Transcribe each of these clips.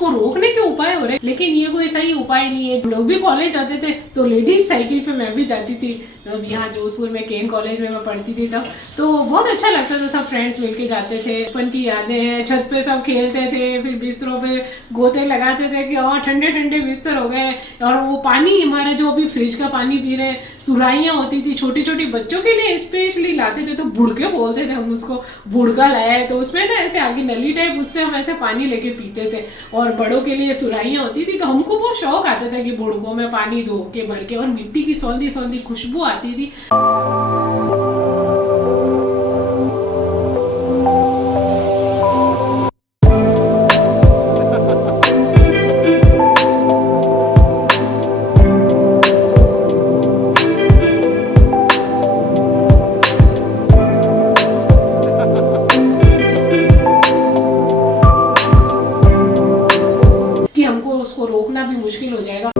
उसको रोकने के उपाय हो रहे, लेकिन ये कोई सही उपाय नहीं है। लोग भी कॉलेज जाते थे तो लेडीज साइकिल पे मैं भी जाती थी। अब यहाँ जोधपुर में केन कॉलेज में मैं पढ़ती थी तब, तो बहुत अच्छा लगता था, सब फ्रेंड्स मिलके जाते थे। बचपन की यादें हैं, छत पे सब खेलते थे, फिर बिस्तरों पे गोते लगाते थे कि हाँ ठंडे ठंडे बिस्तर हो गए। और वो पानी हमारे जो अभी फ्रिज का पानी पी रहे हैं, सुराइयाँ होती थी छोटी छोटी बच्चों के लिए स्पेशली लाते थे, तो बुड़के बोलते थे हम उसको, बुड़का लाया है तो उसमें ना ऐसे आगे नली टाइप, उससे हम ऐसे पानी लेके पीते थे। और बड़ों के लिए सुराइयाँ होती थी, तो हमको बहुत शौक आता था कि बुड़कों में पानी धो के भर के, और मिट्टी की सौंधी सौंधी खुशबू आती थी। कि हमको उसको रोकना भी मुश्किल हो जाएगा।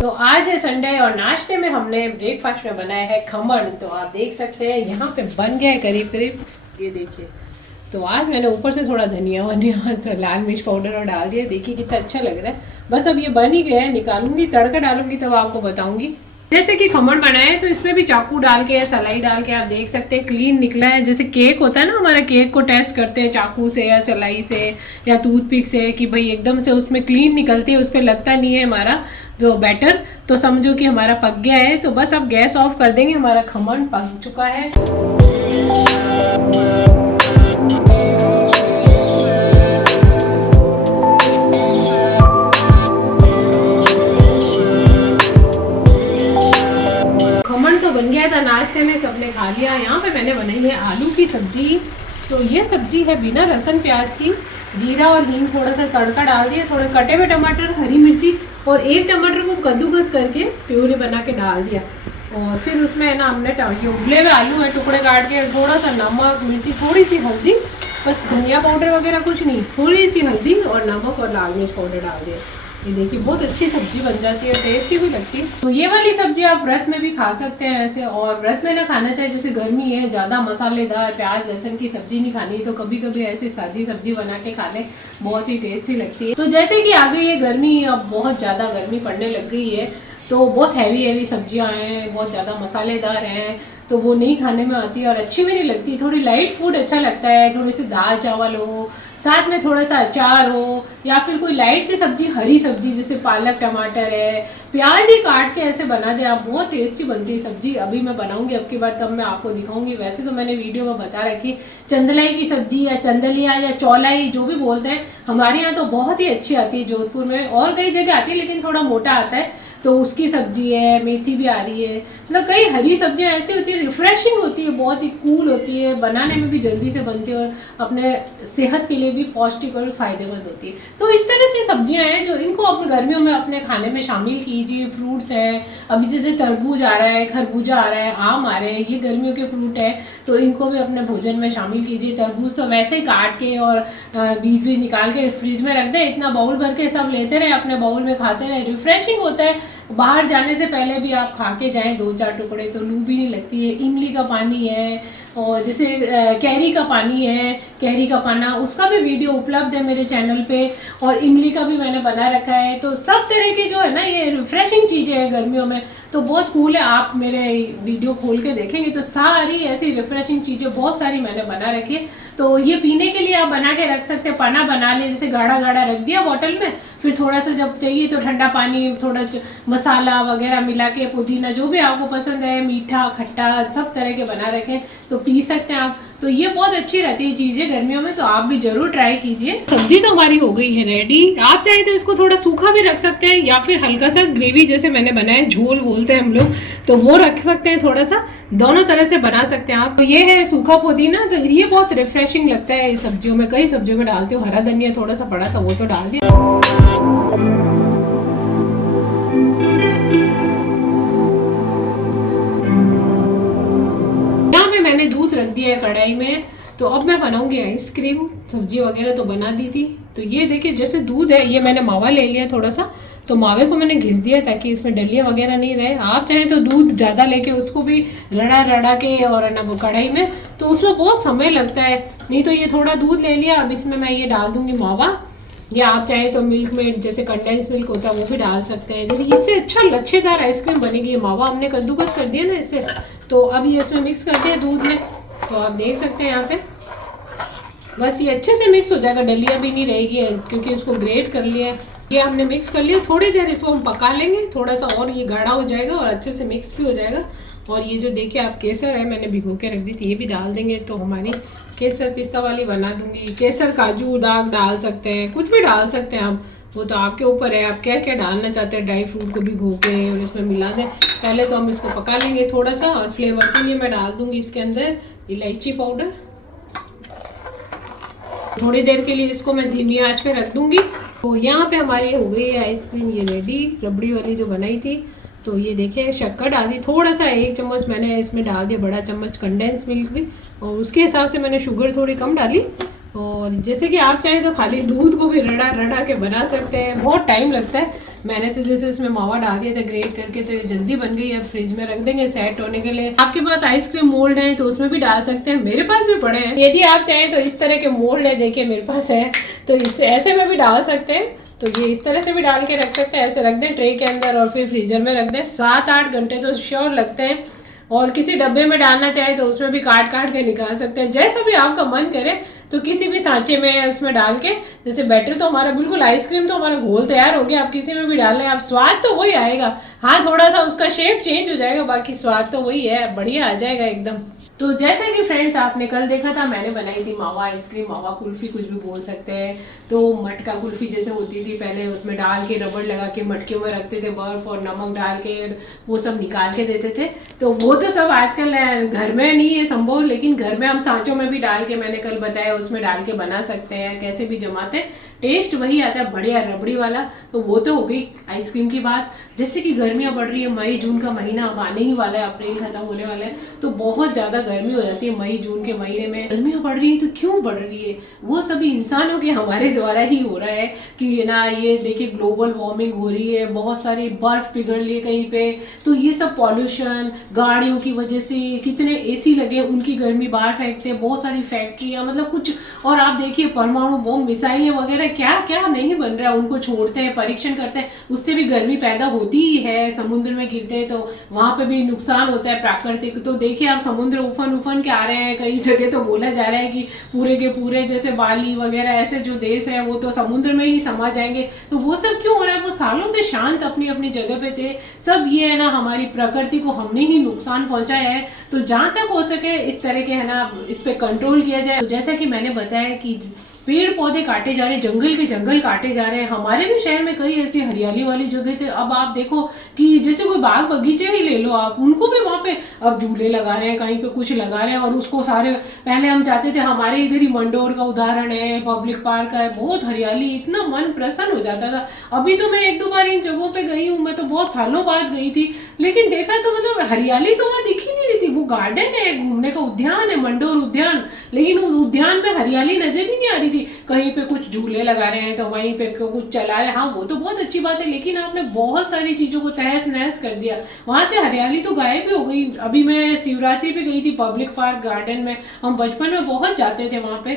तो आज है संडे और नाश्ते में हमने ब्रेकफास्ट में बनाया है खमण। तो आप देख सकते हैं यहाँ पे बन गया है करीब करीब, ये देखिए। तो आज मैंने ऊपर से थोड़ा धनिया वनिया तो लाल मिर्च पाउडर और डाल दिया, देखिए कितना अच्छा लग रहा है। बस अब ये बन ही गया है, निकालूंगी, तड़का डालूंगी तब आपको बताऊंगी। जैसे कि खमण बनाए हैं तो इसमें भी चाकू डाल के, सलाई डाल के, आप देख सकते हैं क्लीन निकला है। जैसे केक होता है ना, हमारा केक को टेस्ट करते हैं चाकू से या सलाई से या टूथपिक से कि भाई एकदम से उसमें क्लीन निकलती है, उस पर लगता नहीं है हमारा जो बैटर, तो समझो कि हमारा पक गया है। तो बस अब गैस ऑफ कर देंगे, हमारा खमण पक चुका है। बन गया था, नाश्ते में सबने खा लिया। यहाँ पे मैंने बनाई है आलू की सब्जी। तो ये सब्जी है बिना लहसुन प्याज की, जीरा और हींग थोड़ा सा तड़का डाल दिया, थोड़े कटे हुए टमाटर, हरी मिर्ची और एक टमाटर को कद्दूकस करके प्यूरी बना के डाल दिया। और फिर उसमें है ना हमने ये उबले हुए आलू है टुकड़े काट के, थोड़ा सा नमक, मिर्ची, थोड़ी सी हल्दी, बस धनिया पाउडर वगैरह कुछ नहीं, थोड़ी सी हल्दी और नमक और लाल मिर्च पाउडर डाल दिया। ये देखिए बहुत अच्छी सब्जी बन जाती है, टेस्टी भी लगती है। तो ये वाली सब्जी आप व्रत में भी खा सकते हैं ऐसे, और व्रत में ना खाना चाहिए, जैसे गर्मी है, ज़्यादा मसालेदार प्याज लहसुन की सब्जी नहीं खानी, तो कभी कभी ऐसी सादी सब्जी बना के खा ले, बहुत ही टेस्टी लगती है। तो जैसे कि आ गई है गर्मी, अब बहुत ज़्यादा गर्मी पड़ने लग गई है, तो बहुत हैवी सब्जियाँ हैं, बहुत ज़्यादा मसालेदार हैं, तो वो नहीं खाने में आती है और अच्छी भी नहीं लगती। थोड़ी लाइट फूड अच्छा लगता है, थोड़ी सी दाल चावल हो, साथ में थोड़ा सा अचार हो, या फिर कोई लाइट सी सब्जी, हरी सब्जी जैसे पालक टमाटर है, प्याज ही काट के ऐसे बना दे आप, बहुत टेस्टी बनती है सब्जी। अभी मैं बनाऊंगी अब की बार, तब मैं आपको दिखाऊंगी। वैसे तो मैंने वीडियो में बता रखी, चंदलाई की सब्जी या चंदलिया या चौलाई जो भी बोलते हैं, हमारे यहाँ तो बहुत ही अच्छी आती है जोधपुर में, और कई जगह आती है लेकिन थोड़ा मोटा आता है, तो उसकी सब्जी है, मेथी भी आ रही है, मतलब कई हरी सब्जियां ऐसी होती है, रिफ्रेशिंग होती है, बहुत ही कूल होती है, बनाने में भी जल्दी से बनती है और अपने सेहत के लिए भी पौष्टिक और फायदेमंद होती है। तो इस तरह से सब्जियां हैं जो इनको अपने गर्मियों में अपने खाने में शामिल कीजिए। फ्रूट्स हैं, अभी जैसे तरबूज आ रहा है, खरबूजा आ रहा है, आम आ रहे हैं, ये गर्मियों के फ्रूट है, तो इनको भी अपने भोजन में शामिल कीजिए। तरबूज तो वैसे ही काट के और बीज बीज निकाल के फ्रिज में रख दें, इतना बाउल भर के सब लेते रहे, अपने बाउल में खाते रहे, रिफ्रेशिंग होता है। बाहर जाने से पहले भी आप खा के जाएं 2-4 टुकड़े, तो लू भी नहीं लगती है। इमली का पानी है, और जैसे कैरी का पानी है, कैरी का पाना, उसका भी वीडियो उपलब्ध है मेरे चैनल पे, और इमली का भी मैंने बना रखा है। तो सब तरह की जो है ना ये रिफ्रेशिंग चीज़ें हैं गर्मियों में, तो बहुत कूल है। आप मेरे वीडियो खोल के देखेंगे तो सारी ऐसी रिफ्रेशिंग चीज़ें बहुत सारी मैंने बना रखी है। तो ये पीने के लिए आप बना के रख सकते हैं, पना बना ले, जैसे गाढ़ा गाढ़ा रख दिया बॉटल में, फिर थोड़ा सा जब चाहिए तो ठंडा पानी, थोड़ा मसाला वगैरह मिला के, पुदीना जो भी आपको पसंद है, मीठा खट्टा सब तरह के बना रखें तो पी सकते हैं आप। तो ये बहुत अच्छी रहती है चीज़ें गर्मियों में, तो आप भी जरूर ट्राई कीजिए। सब्जी तो हमारी हो गई है रेडी। आप चाहे तो इसको थोड़ा सूखा भी रख सकते हैं, या फिर हल्का सा ग्रेवी जैसे मैंने बनाया, झोल बोलते हैं हम लोग, तो वो रख सकते हैं थोड़ा सा, दोनों तरह से बना सकते हैं आप। तो ये है सूखा पुदीना, तो ये बहुत रिफ्रेशिंग लगता है सब्जियों में, कई सब्जियों में डालते हो। हरा धनिया थोड़ा सा पड़ा था वो तो डाल दिया। यहाँ पे मैंने दूध रख दिया है कढ़ाई में, तो अब मैं बनाऊंगी आइसक्रीम। सब्जी वगैरह तो बना दी थी, तो ये देखिए जैसे दूध है, ये मैंने मावा ले लिया थोड़ा सा, तो मावे को मैंने घिस दिया ताकि इसमें डलियाँ वगैरह नहीं रहे। आप चाहें तो दूध ज़्यादा लेके उसको भी रड़ा रड़ा के और ना वो कढ़ाई में, तो उसमें बहुत समय लगता है। नहीं तो ये थोड़ा दूध ले लिया, अब इसमें मैं ये डाल दूँगी मावा, या आप चाहे तो मिल्क में जैसे कंडेंस मिल्क होता है वो भी डाल सकते हैं। जैसे इससे अच्छा लच्छेदार आइसक्रीम बनेगी। ये मावा हमने कद्दूकस कर दिया ना इससे, तो अब ये इसमें मिक्स कर दिया दूध में, तो आप देख सकते हैं यहाँ पे बस ये अच्छे से मिक्स हो जाएगा, डलिया भी नहीं रहेगी क्योंकि उसको ग्रेट कर लिया है। ये हमने मिक्स कर लिया, थोड़ी देर इसको हम पका लेंगे थोड़ा सा और, ये गाढ़ा हो जाएगा और अच्छे से मिक्स भी हो जाएगा। और ये जो देखिए आप केसर है मैंने भिगो के रख दी थी, ये भी डाल देंगे तो हमारी केसर पिस्ता वाली बना दूंगी। केसर काजू दाग डाल सकते हैं, कुछ भी डाल सकते हैं आप, वो तो आपके ऊपर है आप क्या क्या डालना चाहते हैं। ड्राई फ्रूट को भिगो के और इसमें मिला दें। पहले तो हम इसको पका लेंगे थोड़ा सा, और फ्लेवर के लिए मैं डाल दूंगी इसके अंदर इलायची पाउडर। थोड़ी देर के लिए इसको मैं धीमी आंच पे रख दूंगी। तो यहाँ पे हमारी हो गई है आइसक्रीम ये रेडी, रबड़ी वाली जो बनाई थी। तो ये देखिए शक्कर डाल दी थोड़ा सा, 1 चम्मच मैंने इसमें डाल दिया, बड़ा चम्मच कंडेंस मिल्क भी, और उसके हिसाब से मैंने शुगर थोड़ी कम डाली। और जैसे कि आप चाहें तो खाली दूध को भी रड़ा रड़ा के बना सकते हैं, बहुत टाइम लगता है। मैंने तो जैसे इसमें मावा डाल दिया था ग्रेट करके, तो ये जल्दी बन गई। अब फ्रिज में रख देंगे सेट होने के लिए। आपके पास आइसक्रीम मोल्ड है तो उसमें भी डाल सकते हैं, मेरे पास भी पड़े हैं। यदि आप चाहें तो इस तरह के मोल्ड है, देखिए मेरे पास है, तो इससे ऐसे में भी डाल सकते हैं। तो ये इस तरह से भी डाल के रख सकते हैं, ऐसे रख दें ट्रे के अंदर और फिर फ्रीजर में रख दें। 7-8 घंटे तो श्योर लगते हैं। और किसी डब्बे में डालना चाहे तो उसमें भी काट काट के निकाल सकते हैं, जैसा भी आपका मन करे। तो किसी भी सांचे में उसमें डाल के, जैसे बैटर तो हमारा बिल्कुल आइसक्रीम तो हमारा घोल तैयार हो गया, आप किसी में भी डाल लें आप, स्वाद तो वही आएगा। हाँ थोड़ा सा उसका शेप चेंज हो जाएगा, बाकी स्वाद तो वही है, बढ़िया आ जाएगा एकदम। तो जैसे कि फ्रेंड्स आपने कल देखा था मैंने बनाई थी मावा आइसक्रीम, मावा कुल्फी कुछ भी बोल सकते हैं। तो मटका कुल्फी जैसे होती थी पहले, उसमें डाल के रबड़ लगा के मटकियों में रखते थे, बर्फ और नमक डाल के वो सब निकाल के देते थे। तो वो तो सब आजकल घर में नहीं है संभव, लेकिन घर में हम सांचों में भी डाल के, मैंने कल बताया उसमें डाल के बना सकते हैं, कैसे भी जमाते टेस्ट वही आता है बढ़िया रबड़ी वाला। तो वो तो हो गई आइसक्रीम की बात। जैसे कि गर्मियाँ बढ़ रही है, मई जून का महीना अब आने ही वाला है, अप्रैल खत्म होने वाला है, तो बहुत ज़्यादा गर्मी हो जाती है मई जून के महीने में। गर्मियाँ बढ़ रही है तो क्यों बढ़ रही है, वो सभी इंसानों के हमारे द्वारा ही हो रहा है कि ना, ये देखिए ग्लोबल वार्मिंग हो रही है, बहुत सारी बर्फ पिघल रही है कहीं पे, तो ये सब पॉल्यूशन, गाड़ियों की वजह से, कितने एसी लगे उनकी गर्मी बाहर फेंकते हैं, बहुत सारी फैक्ट्रियाँ, मतलब कुछ। और आप देखिए परमाणु बम मिसाइलें वगैरह क्या क्या नहीं बन रहा है, उनको छोड़ते हैं, परीक्षण करते हैं, उससे भी गर्मी पैदा होती ही है। समुद्र में गिरते हैं तो वहां पे भी नुकसान होता है प्राकृतिक। तो देखिए आप समुद्र उफन के आ रहे हैं, कई जगह तो बोला जा रहा है कि पूरे के पूरे जैसे बाली वगैरह ऐसे जो देश है वो तो समुद्र में ही समा जाएंगे। तो वो सब क्यों हो रहा है, वो सालों से शांत अपनी अपनी जगह पे थे सब। ये है ना, हमारी प्रकृति को हमने ही नुकसान पहुंचाया है। तो जहां तक हो सके इस तरह के है ना, इस पे कंट्रोल किया जाए। तो जैसा कि मैंने बताया कि पेड़ पौधे काटे जा रहे हैं, जंगल के जंगल काटे जा रहे हैं। हमारे भी शहर में कई ऐसी हरियाली वाली जगह थे, अब आप देखो कि जैसे कोई बाग बगीचे ही ले लो आप, उनको भी वहाँ पे अब झूले लगा रहे हैं, कहीं पे कुछ लगा रहे हैं, और उसको सारे, पहले हम जाते थे, हमारे इधर ही मंडोर का उदाहरण है, पब्लिक पार्क है, बहुत हरियाली, इतना मन प्रसन्न हो जाता था। अभी तो मैं 1-2 बार इन जगहों पे गई हूँ, मैं तो बहुत सालों बाद गई थी, लेकिन देखा तो मतलब हरियाली तो वहाँ दिख ही नहीं रही थी। वो गार्डन है, घूमने का उद्यान है, मंडोर उद्यान, लेकिन उद्यान पे हरियाली नजर ही नहीं आ रही थी। कहीं पे कुछ झूले लगा रहे हैं तो वहीं पे कुछ चला रहे हैं, हाँ वो तो बहुत अच्छी बात है, लेकिन आपने बहुत सारी चीजों को तहस नहस कर दिया, वहां से हरियाली तो गायब भी हो गई। अभी मैं शिवरात्रि पे गई थी पब्लिक पार्क गार्डन में, हम बचपन में बहुत जाते थे वहां पे,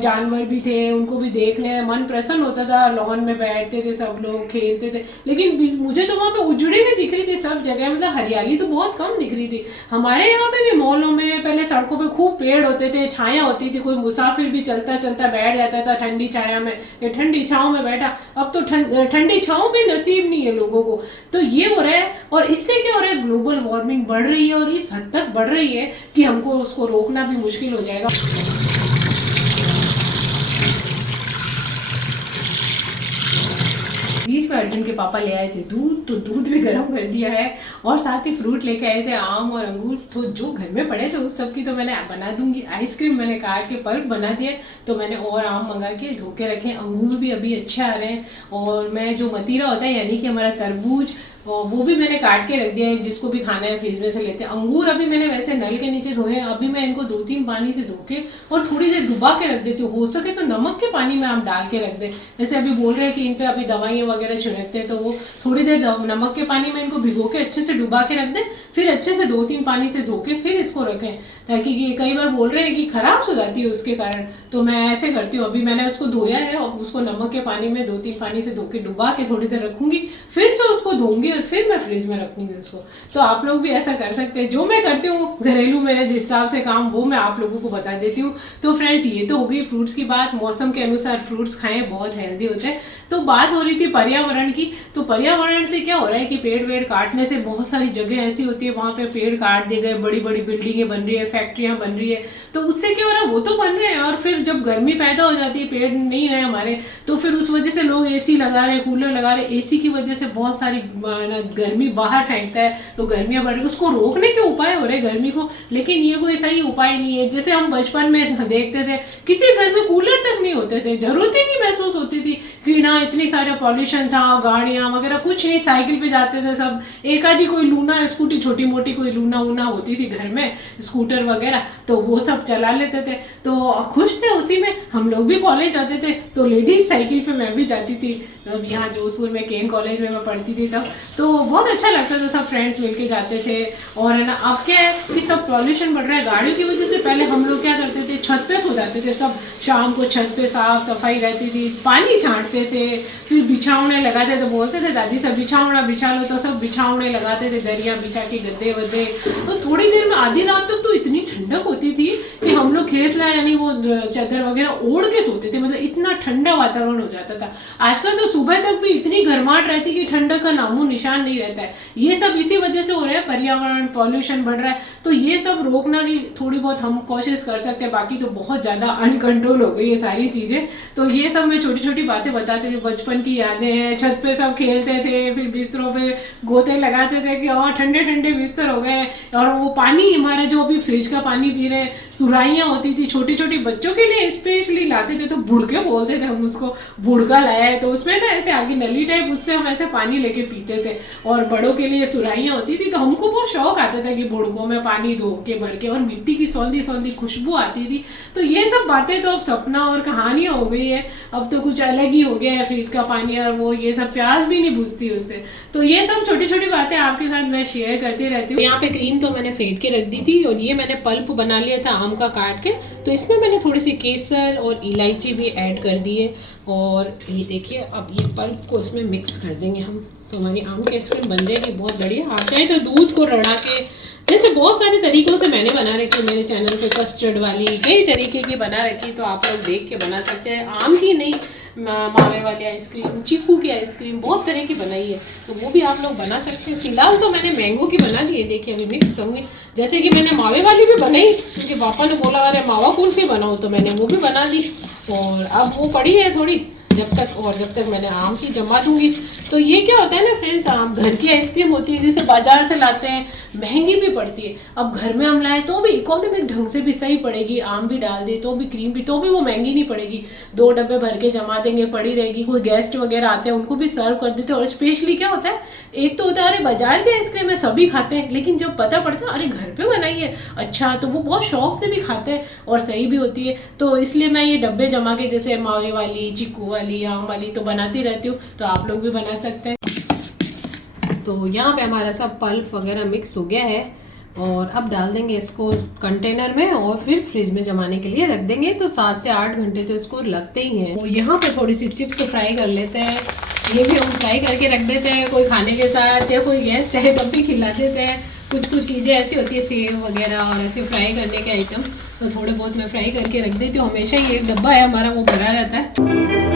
जानवर भी थे, उनको भी देखने मन प्रसन्न होता था, लॉन में बैठते थे सब लोग, खेलते थे। लेकिन मुझे तो वहां पे उजड़ी भी दिख रही थी सब जगह, मतलब हरियाली तो बहुत कम दिख रही थी। हमारे यहाँ पे भी मॉलों में पहले सड़कों पे खूब पेड़ होते थे, छाया होती थी, कोई मुसाफिर भी चलता चलता बैठ जाता था ठंडी छाया में या ठंडी छांव में बैठा। अब तो ठंडी छांव भी नसीब नहीं है लोगों को। तो ये हो रहा है, और इससे क्या हो रहा है, ग्लोबल वार्मिंग बढ़ रही है, और इस हद तक बढ़ रही है कि हमको उसको रोकना भी मुश्किल हो जाएगा। बीच में अर्जुन के पापा ले आए थे दूध, तो दूध भी गर्म कर दिया है, और साथ ही फ्रूट लेके आए थे, आम और अंगूर, तो जो घर में पड़े थे उस सब की तो मैंने बना दूंगी। आइसक्रीम मैंने काट के पल्प बना दिए, तो मैंने और आम मंगा के धो के रखे, अंगूर भी अभी अच्छे आ रहे हैं। और मैं जो मतीरा होता है यानी कि हमारा तरबूज, और वो भी मैंने काट के रख दिया है, जिसको भी खाना है फ्रिज में से लेते हैं। अंगूर अभी मैंने वैसे नल के नीचे धोए हैं, अभी मैं इनको 2-3 पानी से धो के और थोड़ी देर डुबा के रख देती हूँ। हो सके तो नमक के पानी में आप डाल के रख दें, जैसे अभी बोल रहे हैं कि इन पे अभी दवाइयाँ वगैरह छिड़कते हैं, तो वो थोड़ी देर नमक के पानी में इनको भिगो के अच्छे से डुबा के रख दें, फिर अच्छे से 2-3 पानी से धो के फिर इसको रखें, ताकि कई बार बोल रहे हैं कि खराब हो जाती है उसके कारण। तो मैं ऐसे करती हूँ, अभी मैंने उसको धोया है और उसको नमक के पानी में 2-3 पानी से धो के डुबा के थोड़ी देर रखूंगी, फिर से उसको धोऊंगी और फिर मैं फ्रिज में रखूंगी उसको। तो आप लोग भी ऐसा कर सकते हैं। जो मैं करती हूँ घरेलू मेरे जिस हिसाब से काम, वो मैं आप लोगों को बता देती हूँ। तो फ्रेंड्स, ये तो हो गई फ्रूट्स की बात। मौसम के अनुसार फ्रूट्स खाएं, बहुत हेल्दी होते हैं। तो बात हो रही थी पर्यावरण की। तो पर्यावरण से क्या हो रहा है कि पेड़ वेड़ काटने से बहुत सारी जगह ऐसी होती है वहाँ पे पेड़ काट दिए गए, बड़ी बड़ी बिल्डिंगें बन रही है, फैक्ट्रियाँ बन रही है। तो उससे क्या हो रहा है, वो तो बन रहे हैं और फिर जब गर्मी पैदा हो जाती है, पेड़ नहीं है हमारे, तो फिर उस वजह से लोग एसी लगा रहे हैं, कूलर लगा रहे हैं। एसी की वजह से बहुत सारी गर्मी बाहर फेंकता है, तो गर्मियाँ बढ़ रही। उसको रोकने के उपाय हो रहे हैं गर्मी को, लेकिन ये कोई सही उपाय नहीं है। जैसे हम बचपन में देखते थे, किसी घर में कूलर तक नहीं होते थे, जरूरत ही नहीं महसूस होती थी कि ना इतनी सारा पॉल्यूशन था, गाड़ियाँ वगैरह कुछ नहीं, साइकिल पे जाते थे सब। एक आधी कोई लूना स्कूटी, छोटी मोटी कोई लूना वूना होती थी घर में, स्कूटर वगैरह, तो वो सब चला लेते थे, तो खुश थे उसी में। हम लोग भी कॉलेज जाते थे तो लेडीज साइकिल पे मैं भी जाती थी, अब यहाँ जोधपुर में केन कॉलेज में मैं पढ़ती थी तब, तो बहुत अच्छा लगता था, सब फ्रेंड्स मिलके जाते थे। और है ना, अब क्या है कि सब पॉल्यूशन बढ़ रहा है गाड़ियों की वजह से। पहले हम लोग क्या करते थे, छत पे सो जाते थे सब, शाम को छत पे साफ सफाई रहती थी, पानी छांटते थे, फिर बिछावने लगाते थे, बोलते थे दादी सब बिछावना बिछा लो, तो सब बिछावने लगाते थे, दरिया बिछा के, गद्दे वद्दे। तो थोड़ी देर में आधी रात तक तो इतनी ठंडक होती थी कि हम लोग खेसला यानी वो चादर वगैरह ओढ़ के सोते थे, मतलब इतना ठंडा वातावरण हो जाता था। आजकल तो सुबह तक भी इतनी गर्माहट रहती कि ठंडक का नामो निशान नहीं रहता है। ये सब इसी वजह से हो रहा है, पर्यावरण पॉल्यूशन बढ़ रहा है। तो ये सब रोकना की थोड़ी बहुत हम कोशिश कर सकते हैं, बाकी तो बहुत ज़्यादा अनकंट्रोल हो गई ये सारी चीज़ें। तो ये सब मैं छोटी छोटी बातें बताती हूँ, बचपन की यादें हैं। छत पे सब खेलते थे, फिर बिस्तरों पे गोते लगाते थे कि हाँ ठंडे ठंडे बिस्तर हो गए। और वो पानी हमारे जो अभी फ्रिज का पानी पी रहे हैं, सुराइयाँ होती थी छोटी छोटी बच्चों के लिए स्पेशली लाते थे, तो बुड़के बोलते थे हम उसको, बुड़का लाया है तो उसमें ना ऐसे आगे नली टाइप, उससे हम ऐसे पानी लेके पीते थे। और बड़ों के लिए सुराइयाँ होती थी, तो हमको बहुत शौक आता था कि बुड़कों में पानी धो के भर के, और मिट्टी की सौंधी सौंधी खुशबू आती थी। तो ये सब बातें तो अब सपना और कहानियाँ हो गई है, अब तो कुछ अलग ही हो गया है फ्रिज का पानी, और वो ये सब प्यास भी नहीं बुझती उससे। तो ये सब छोटी छोटी बातें आपके साथ मैं शेयर करती रहती हूँ। यहाँ पे क्रीम तो मैंने फेंट के रख दी थी, और ये मैंने पल्प बना लिया था आम का काट के, तो इसमें मैंने थोड़ी सी केसर और इलायची भी ऐड कर दी है। और ये देखिए, अब ये पल्प को इसमें मिक्स कर देंगे हम, तो हमारी आम की आइसक्रीम बन जाएगी बहुत बढ़िया। आप चाहे तो दूध को रड़ा के, जैसे बहुत सारे तरीकों से मैंने बना रखी है मेरे चैनल पे, कस्टर्ड वाली कई तरीके की बना रखी, तो आप लोग देख के बना सकते हैं। आम की नहीं, मावे वाली आइसक्रीम, चीकू की आइसक्रीम, बहुत तरह की बनाई है, तो वो भी आप लोग बना सकते हैं। फिलहाल तो मैंने मैंगो की बना दी है, देखिए अभी मिक्स करूँगी। जैसे कि मैंने मावे वाली भी बनाई, क्योंकि पापा ने बोला अरे मावा कुल्फी बनाओ, तो मैंने वो भी बना दी। और अब वो पड़ी है थोड़ी, जब तक मैंने आम की जमा दूंगी। तो ये क्या होता है ना फ्रेंड्स, आम घर की आइसक्रीम होती है, जिसे बाजार से लाते हैं महंगी भी पड़ती है। अब घर में हम लाए तो भी इकोनॉमिक ढंग से भी सही पड़ेगी, आम भी डाल दे तो भी, क्रीम भी, तो भी वो महंगी नहीं पड़ेगी। 2 डब्बे भर के जमा देंगे, पड़ी रहेगी। कोई गेस्ट वगैरह आते हैं उनको भी सर्व कर देते हैं। और स्पेशली क्या होता है, एक तो होता है अरे बाजार की आइसक्रीम है सभी खाते हैं, लेकिन जब पता पड़ता है अरे घर पे बनाई है, अच्छा, तो वो बहुत शौक से भी खाते हैं और सही भी होती है। तो इसलिए मैं ये डब्बे जमा के, जैसे मावे वाली, चीकू वाली, आम वाली, तो बनाती रहती हूँ, तो आप लोग भी बना सकते हैं। तो यहाँ पे हमारा सब पल्प वगैरह मिक्स हो गया है, और अब डाल देंगे इसको कंटेनर में और फिर फ्रिज में जमाने के लिए रख देंगे। तो 7 से 8 घंटे तो इसको लगते ही हैं। और यहाँ पे थोड़ी सी चिप्स फ्राई कर लेते हैं, ये भी हम फ्राई करके रख देते हैं, कोई खाने के साथ या कोई गेस्ट है तब भी खिला देते हैं। कुछ चीज़ें ऐसी होती है, सेव वगैरह और ऐसे फ्राई करने के आइटम, तो थोड़े बहुत मैं फ्राई करके रख देती हूँ। हमेशा ये एक डब्बा है हमारा, वो भरा रहता है।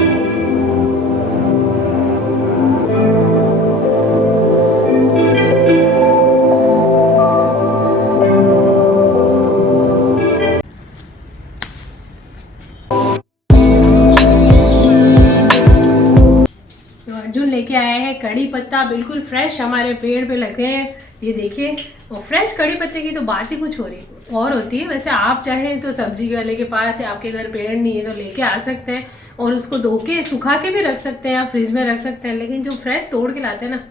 लेके आया है कड़ी पत्ता, बिल्कुल फ्रेश हमारे पेड़ पे लगे हैं, ये देखिए। और फ्रेश कड़ी पत्ते की तो बात ही कुछ हो रही और होती है। वैसे आप चाहें तो सब्जी वाले के पास या आपके घर पेड़ नहीं है तो लेके आ सकते हैं, और उसको धो के सुखा के भी रख सकते हैं या फ्रिज में रख सकते हैं। लेकिन जो फ्रेश तोड़ के लाते हैं ना,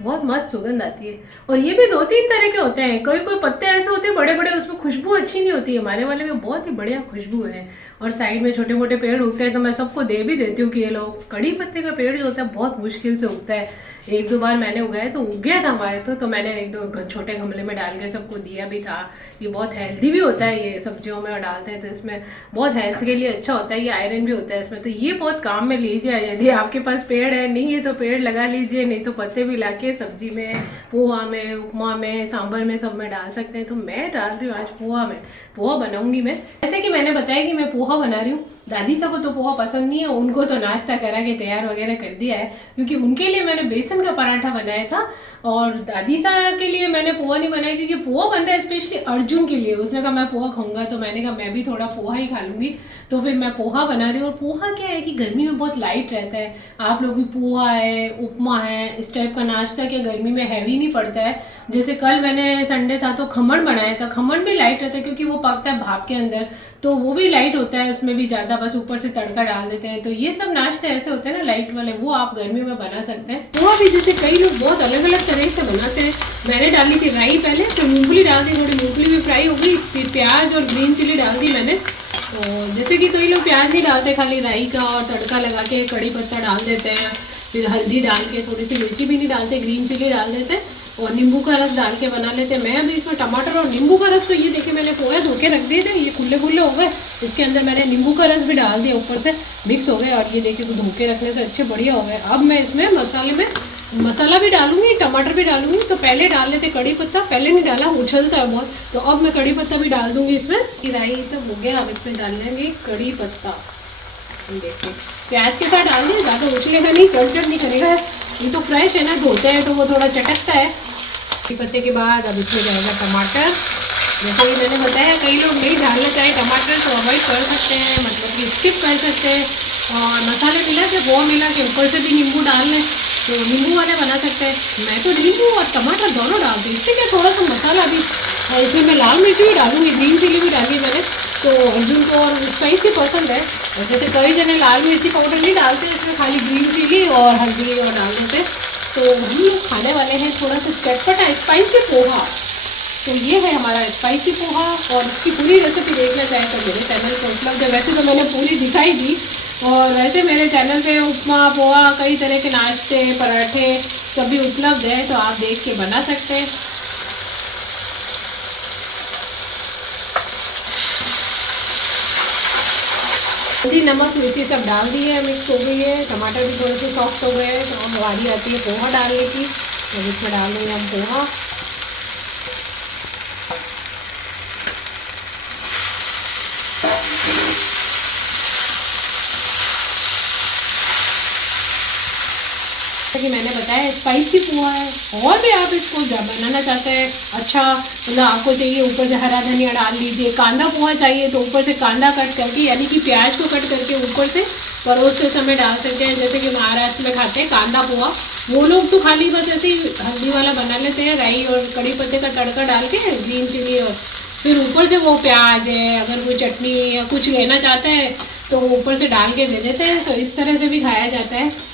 बहुत मस्त सुगंध आती है। और ये भी 2-3 तरह के होते हैं, कोई कोई पत्ते ऐसे होते हैं बड़े बड़े, उसमें खुशबू अच्छी नहीं होती है, हमारे वाले में बहुत ही बढ़िया खुशबू है। और साइड में छोटे मोटे पेड़ उगते हैं तो मैं सबको दे भी देती हूँ कि ये लोग। कड़ी पत्ते का पेड़ जो होता है बहुत मुश्किल से उगता है, 1-2 बार मैंने उगाया तो उग गया था हमारे तो मैंने 1-2 छोटे गमले में डाल के सबको दिया भी था। ये बहुत हेल्दी भी होता है, ये सब्जियों में डालते हैं तो इसमें बहुत हेल्थ के लिए अच्छा होता है, ये आयरन भी होता है इसमें, तो ये बहुत काम में लीजिए। यदि आपके पास पेड़ है, नहीं है तो पेड़ लगा लीजिए, नहीं तो पत्ते भी लाके सब्जी में, पोहा में, उपमा में, सांभर में, सब में डाल सकते हैं। तो मैं डाल रही हूँ आज पोहा में, पोहा बनाऊंगी मैं। जैसे कि मैंने बताया कि मैं पोहा बना रही हूँ, दादी सा को तो पोहा पसंद नहीं है, उनको तो नाश्ता करा के तैयार वगैरह कर दिया है, क्योंकि उनके लिए मैंने बेसन का पराठा बनाया था। और दादी सा के लिए मैंने पोहा नहीं बनाया, क्योंकि पोहा बन रहा है स्पेशली अर्जुन के लिए, उसने कहा मैं पोहा खाऊंगा, तो मैंने कहा मैं भी थोड़ा पोहा ही खा लूँगी, तो फिर मैं पोहा बना रही हूँ। और पोहा क्या है कि गर्मी में बहुत लाइट रहता है, आप लोग भी पोहा है, उपमा है, इस टाइप का नाश्ता क्या गर्मी में हैवी नहीं पड़ता है। जैसे कल मैंने संडे था तो खमण बनाया था, खमण भी लाइट रहता है क्योंकि वो पकता है भाप के अंदर, तो वो भी लाइट होता है, इसमें भी ज़्यादा बस ऊपर से तड़का डाल देते हैं। तो ये सब नाश्ते ऐसे होते हैं ना लाइट वाले, वो आप गर्मी में बना सकते हैं। पोहा भी जैसे कई लोग बहुत अलग अलग तरह से बनाते हैं, मैंने डाली थी राई पहले, फिर मूंगफली डाल दी, थोड़ी मूंगफली भी फ्राई हो गई, फिर प्याज और ग्रीन चिली डाल दी मैंने। तो जैसे कि कई लोग प्याज नहीं डालते, खाली राई का और तड़का लगा के कड़ी पत्ता डाल देते हैं, फिर हल्दी डाल के, थोड़ी सी मिर्ची भी नहीं डालते, ग्रीन चिली डाल देते हैं और नींबू का रस डाल के बना लेते हैं। मैं अभी इसमें टमाटर और नींबू का रस, तो ये देखिए मैंने पोहे धो के रख दिए थे, ये खुले खुले हो गए, इसके अंदर मैंने नींबू का रस भी डाल दिया, ऊपर से मिक्स हो गए, और ये देखिए धो के रखने से अच्छे बढ़िया हो गए। अब मैं इसमें मसाले में मसाला भी डालूंगी, टमाटर भी डालूंगी। तो पहले डाल लेते कड़ी पत्ता, पहले नहीं डाला, उछलता है बहुत, तो अब मैं कड़ी पत्ता भी डाल दूंगी इसमें। राई सब हो गया, अब इसमें डाल लेंगे कड़ी पत्ता। देखिए प्याज के साथ डाल दिए, ज़्यादा उछलेगा नहीं, चट नहीं करेगा, ये तो फ्रेश है ना, धोते हैं तो वो थोड़ा चटकता है। कड़ी पत्ते के बाद अब इसमें जाएगा टमाटर। जैसे कि मैंने बताया कई लोग नहीं डालना चाहे टमाटर तो अवॉइड कर सकते हैं, मतलब कि स्किप कर सकते हैं। और मसाले मिला के वो मिला के ऊपर से भी नींबू डाल लें तो नींबू वाले बना सकते हैं। मैं तो नींबू और टमाटर दोनों डालती हूँ, इससे क्या थोड़ा सा मसाला भी, इसमें मैं लाल मिर्ची भी डालूंगी, ग्रीन चिली भी डाली मैंने, तो अर्जुन को और स्पाइसी पसंद है। और जैसे कई जने लाल मिर्ची पाउडर नहीं डालते, इसमें खाली ग्रीन चिली और हल्दी और डाल देते। तो हम लोग खाने वाले हैं थोड़ा सा चटपटा स्पाइसी पोहा। तो ये है हमारा स्पाइसी पोहा, और इसकी पूरी रेसिपी देखना चाहे तो मेरे चैनल पर उपलब्ध है। वैसे तो मैंने पूरी दिखाई दी, और वैसे मेरे चैनल पे उपमा, पोहा, कई तरह के नाश्ते, पराठे सभी उपलब्ध है, तो आप देख के बना सकते हैं। हल्दी, नमक, मिर्ची सब डाल दी है, मिक्स हो गई है, टमाटर भी थोड़े से सॉफ्ट हो गए हैं, तो अब बारी आती है पोहा डालने की। तो इसमें डाल देंगे हम पोहा। कि मैंने बताया स्पाइसी पोहा है, और भी आप इसको बनाना चाहते हैं अच्छा, मतलब आपको चाहिए ऊपर से हरा धनिया डाल लीजिए, कांदा पोहा चाहिए तो ऊपर से कांदा कट करके, यानी कि प्याज को कट करके ऊपर से परोसते समय डाल सकते हैं। जैसे कि महाराष्ट्र में खाते हैं कांदा पोहा, वो लोग तो खाली बस ऐसे ही हल्दी वाला बना लेते हैं, राई और कड़ी पत्ते का तड़का डाल के, ग्रीन चिली, और फिर ऊपर से वो प्याज है, अगर कोई चटनी या कुछ लेना चाहता है तो ऊपर से डाल के दे देते हैं। तो इस तरह से भी खाया जाता है।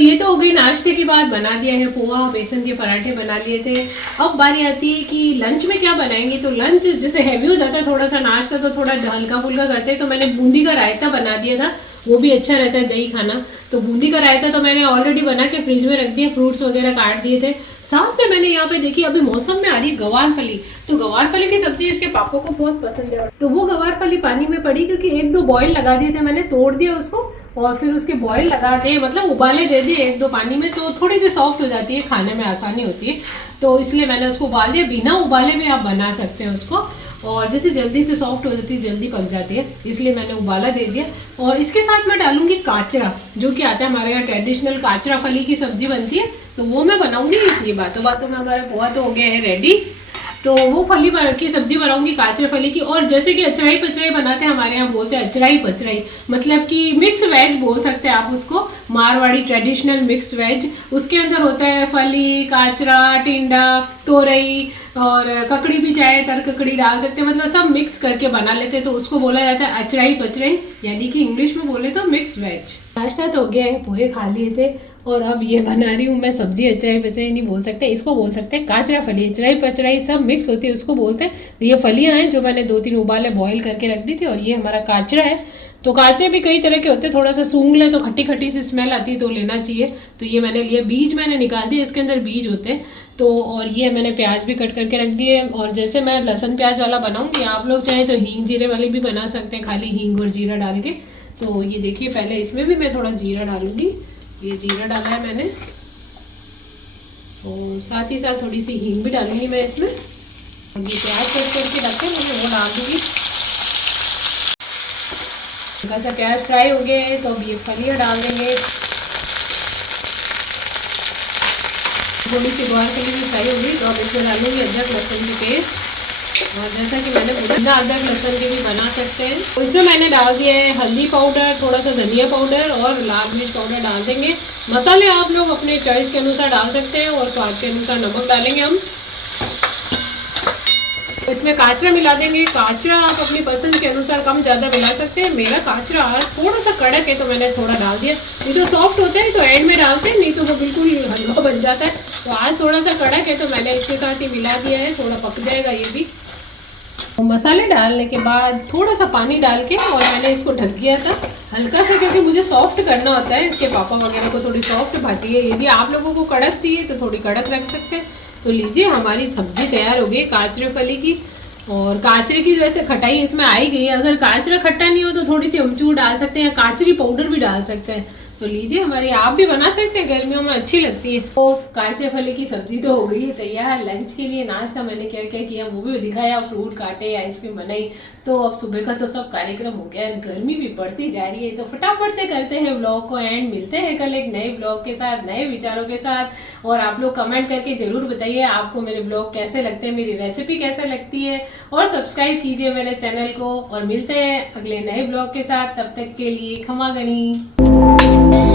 ये तो हो गई नाश्ते की बात, बना दिया है पोहा, बेसन के पराठे बना लिए थे। अब बारी आती है कि लंच में क्या बनाएंगे। तो लंच जैसे हैवी हो जाता है थोड़ा सा, नाश्ता तो थोड़ा हल्का फुल्का करते हैं, तो मैंने बूंदी का रायता बना दिया था, वो भी अच्छा रहता है दही खाना। तो बूंदी का रायता तो मैंने ऑलरेडी बना के फ्रिज में रख दिया, फ्रूट्स वगैरह काट दिए थे। साथ में मैंने यहाँ पे देखी, अभी मौसम में आ रही है गवार फली, तो गवार फली की सब्जी इसके पापा को बहुत पसंद है, तो वो गवार फली पानी में पड़ी, क्योंकि 1-2 बॉयल लगा दिए थे मैंने, तोड़ दिया उसको और फिर उसके बॉयल लगा दे, मतलब उबाले दे दिए 1-2 पानी में, तो थोड़ी सी सॉफ्ट हो जाती है, खाने में आसानी होती है, तो इसलिए मैंने उसको उबाल दिया। बिना उबाले भी आप बना सकते हैं उसको, और जैसे जल्दी से सॉफ्ट हो जाती है, जल्दी पक जाती है, इसलिए मैंने उबाला दे दिया। और इसके साथ मैं डालूंगी काचरा, जो कि आता है हमारे यहाँ ट्रेडिशनल काचरा फली की सब्जी बनती है, तो वो मैं बनाऊंगी। इतनी बातों बातों में हमारा पोहा तो हो गया है रेडी, तो वो फली की सब्जी बनाऊंगी काचरे फली की। और जैसे कि अचराई पचराई बनाते हैं, हमारे यहाँ बोलते हैं अचराई पचराई, मतलब कि मिक्स वेज बोल सकते हैं आप उसको, मारवाड़ी ट्रेडिशनल मिक्स वेज। उसके अंदर होता है फली, काचरा, टिंडा, तोरई और ककड़ी भी चाहे तर ककड़ी डाल सकते हैं, मतलब सब मिक्स करके बना लेते हैं, तो उसको बोला जाता है अचराई पचराई, यानी कि इंग्लिश में बोले तो मिक्स वेज। नाश्ता तो हो गया है, पोहे खा लिए थे और अब ये बना रही हूँ मैं सब्जी। अचराई पचराई नहीं बोल सकते इसको, बोल सकते हैं काचरा फली। अचराई पचराई सब मिक्स होती है उसको बोलते हैं। तो ये फलियाँ हैं जो मैंने 2-3 उबाले बॉईल करके रख दी थी। और ये हमारा काचरा है। तो काचे भी कई तरह के होते हैं, थोड़ा सा सूंघ ले तो खट्टी खट्टी सी स्मेल आती है तो लेना चाहिए। तो ये मैंने लिए, बीज मैंने निकाल दिए, इसके अंदर बीज होते हैं। तो और ये मैंने प्याज भी कट करके रख दिए। और जैसे मैं लहसुन प्याज वाला बनाऊंगी, आप लोग चाहें तो हींग जीरे वाली भी बना सकते हैं, खाली हींग और जीरा डाल के। तो ये देखिए पहले इसमें भी मैं थोड़ा जीरा डालूंगी। ये जीरा डाला है मैंने, और साथ ही साथ थोड़ी सी हींग भी डालूंगी मैं इसमें। और ये प्याज कट करके रखे मैंने वो डाल दूँगी। हल्का सा प्याज फ्राई हो गया है तो अब ये फलियाँ डाल देंगे। थोड़ी सी ग्वार फली भी फ्राई होगी तो अब इसमें डालूंगी अदरक लहसुन की पेस्ट। और जैसा कि मैंने बोला अदरक लहसुन के भी बना सकते हैं। तो इसमें मैंने डाल दिया है हल्दी पाउडर, थोड़ा सा धनिया पाउडर और लाल मिर्च पाउडर डाल देंगे। मसाले आप लोग अपने चॉइस के अनुसार डाल सकते हैं और स्वाद के अनुसार नमक डालेंगे हम। इसमें काचरा मिला देंगे। काचरा आप अपनी पसंद के अनुसार कम ज़्यादा मिला सकते हैं। मेरा काचरा आज थोड़ा सा कड़क है तो मैंने थोड़ा डाल दिया। ये तो सॉफ्ट होता है तो एंड में डालते हैं, नहीं तो वो बिल्कुल हलवा बन जाता है। तो आज थोड़ा सा कड़क है तो मैंने इसके साथ ही मिला दिया है, थोड़ा पक जाएगा ये भी। तो मसाले डालने के बाद थोड़ा सा पानी डाल के और मैंने इसको ढक दिया था हल्का सा, क्योंकि मुझे सॉफ्ट करना होता है। इसके पापा वगैरह को थोड़ी सॉफ्ट भाती है। यदि आप लोगों को कड़क चाहिए तो थोड़ी कड़क रख सकते हैं। तो लीजिए हमारी सब्जी तैयार हो गई काचरे फली की। और काचरे की वैसे खटाई इसमें आई गई है। अगर काचरा खट्टा नहीं हो तो थोड़ी सी अमचूर डाल सकते हैं, काचरी पाउडर भी डाल सकते हैं। तो लीजिए हमारी, आप भी बना सकते हैं, गर्मियों में अच्छी लगती है। तो काचरे फली की सब्जी तो हो गई है तैयार। लंच के लिए नाश्ता मैंने क्या क्या किया वो भी दिखाया, फ्रूट काटे, आइसक्रीम बनाई। तो अब सुबह का तो सब कार्यक्रम हो गया। गर्मी भी बढ़ती जा रही है तो फटाफट से करते हैं व्लॉग को एंड। मिलते हैं कल एक नए व्लॉग के साथ, नए विचारों के साथ। और आप लोग कमेंट करके जरूर बताइए आपको मेरे व्लॉग कैसे लगते हैं, मेरी रेसिपी कैसे लगती है। और सब्सक्राइब कीजिए मेरे चैनल को। और मिलते हैं अगले नए व्लॉग के साथ, तब तक के लिए खमा गणी।